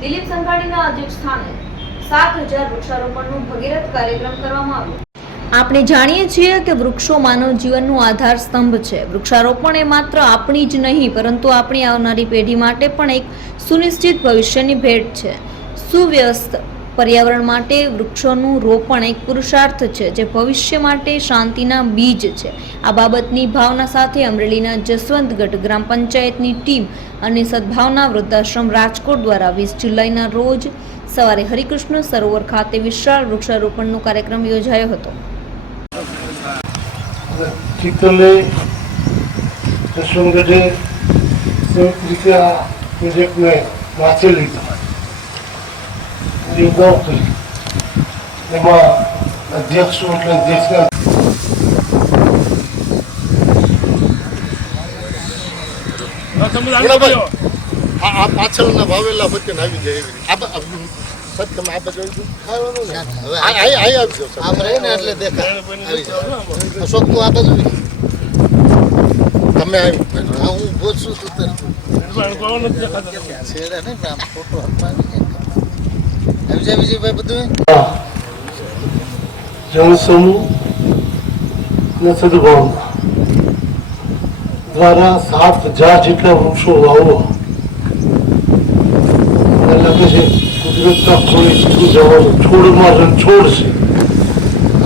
દિલીપ સંઘાણીના અધ્યક્ષસ્થાને 7,000 વૃક્ષારોપણનું ભગીરથ કાર્યક્રમ કરવામાં આવ્યો। આપણે જાણીએ છીએ કે વૃક્ષો માનવ જીવનનો આધાર સ્તંભ છે। વૃક્ષારોપણ એ માત્ર આપણી જ નહીં પરંતુ આપણી આવનારી પેઢી માટે પણ એક સુનિશ્ચિત ભવિષ્યની ભેટ છે। સુવ્યવસ્થ પર્યાવરણ માટે વૃક્ષોનું રોપણ એક પુરુષાર્થ છે જે ભવિષ્ય માટે શાંતિના બીજ છે। આ બાબતની ભાવના સાથે અમરેલીના જસવંતગઢ ગ્રામ પંચાયતની ટીમ અને સદભાવના વૃદ્ધાશ્રમ રાજકોટ દ્વારા 20 જુલાઈના રોજ સવારે હરિકૃષ્ણ સરોવર ખાતે વિશાળ વૃક્ષારોપણનો કાર્યક્રમ યોજાયો હતો। ચિત્તલે જસવંતગઢે સંયુક્ત રીતે આ પ્રોજેક્ટને વાંચી લીધો, યોજનાઓ કરી, એમાં અધ્યક્ષો એટલે અધ્યક્ષના આ પાછળના ભાવેલા વચ્ચે આવી જાય એવી તમે આ બાજુ ખાવાનું ને હવે આવી જાવ આમ રહે ને એટલે દેખાય અશોક તું આ બાજુ તમે હું બોલશું તું છેડે ને આમ ફોટો આપવાની આવી જાય વિજયભાઈ બધું જનસમૂહ ને સદભાવના દ્વારા 7,000 જેટલા વૃક્ષો વાવવા મને લાગે છે કુદરતના ખોળે સીધું જવાનું, છોડમાં રણછોડ છે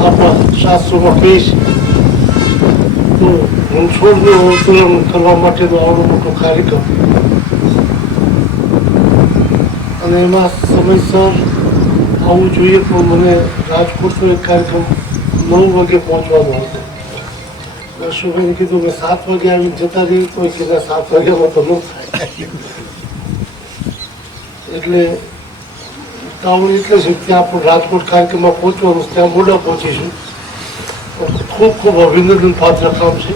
આપણા શાસ્ત્રોમાં કહે છે। તો રણછોડનું અવતરણ કરવા માટેનો આવડો મોટો કાર્યક્રમ અને એમાં સમયસર આવવું જોઈએ। પણ મને રાજકોટનો એક કાર્યક્રમ 9 વાગે પહોંચવાનો હતો। અશોકભાઈને કીધું મેં 7 વાગે આવીને જતા રહી તો કીધા 7 વાગ્યામાં તો ન થાય, એટલે ઉતાવળ એટલે છે ત્યાં પણ રાજકોટ કાર્યક્રમમાં પહોંચવાનું, ત્યાં મોડા પહોંચીશું। ખૂબ ખૂબ અભિનંદન પાત્ર કામ છે।